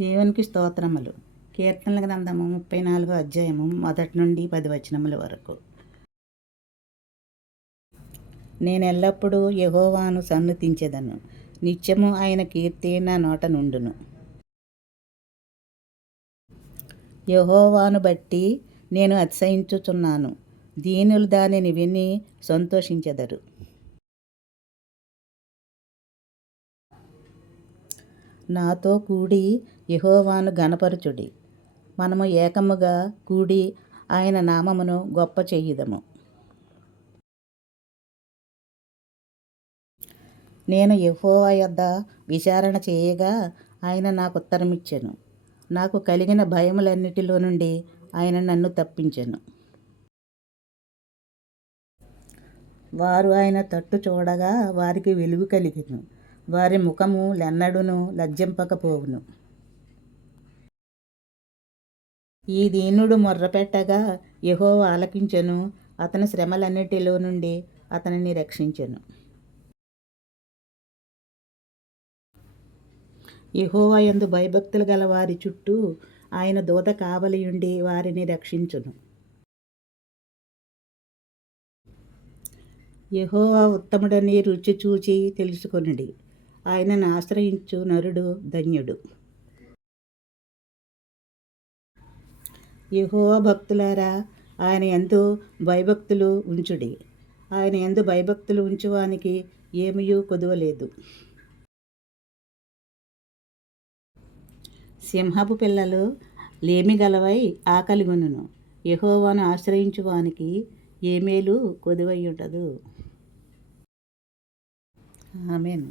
దేవునికి స్తోత్రములు. కీర్తనల గ్రంథము 34 అధ్యాయము 1 నుండి 10 వచనముల వరకు. నేనెల్లప్పుడూ యెహోవాను సన్నుతించెదను, నిత్యము ఆయన కీర్తి నా నోట నుండును. యెహోవాను బట్టి నేను అతిశయించుచున్నాను, దీనులు దానిని విని సంతోషించెదరు. నాతో కూడి యెహోవాను ఘనపరచుడి. మనము ఏకముగా కూడి ఆయన నామమును గొప్ప చెయ్యుదము. నేను యెహోవా యొద్ద విచారణ చేయగా ఆయన నాకు ఉత్తరమిచ్చెను. నాకు కలిగిన భయములన్నిటిలో నుండి ఆయన నన్ను తప్పించెను. వారు ఆయన తట్టు చూడగా వారికి వెలుగు కలిగెను. వారి ముఖము లెన్నడును లజ్జింపకపోవును. ఈ దీనుడు మొర్రపెట్టగా యెహోవా ఆలకించెను. అతని శ్రమలన్నిటిలో నుండి అతనిని రక్షించెను. యెహోవా యందు భయభక్తులు గల వారి చుట్టూ ఆయన దూత కావలియుండి వారిని రక్షించును. యెహోవా ఉత్తముడని రుచి చూచి తెలుసుకొనుడి. ఆయనను ఆశ్రయించు నరుడు ధన్యుడు. యెహోవా భక్తులారా, ఆయన యందు భయభక్తులు ఉంచుడి. ఆయన యందు భయభక్తులు ఉంచువానికి ఏమీయూ కొదువలేదు. సింహపు పిల్లలు లేమిగలవై ఆకలిగొనును, యెహోవాను ఆశ్రయించువానికి ఏ మేలు కొదువై ఉండదు. ఆమేన్.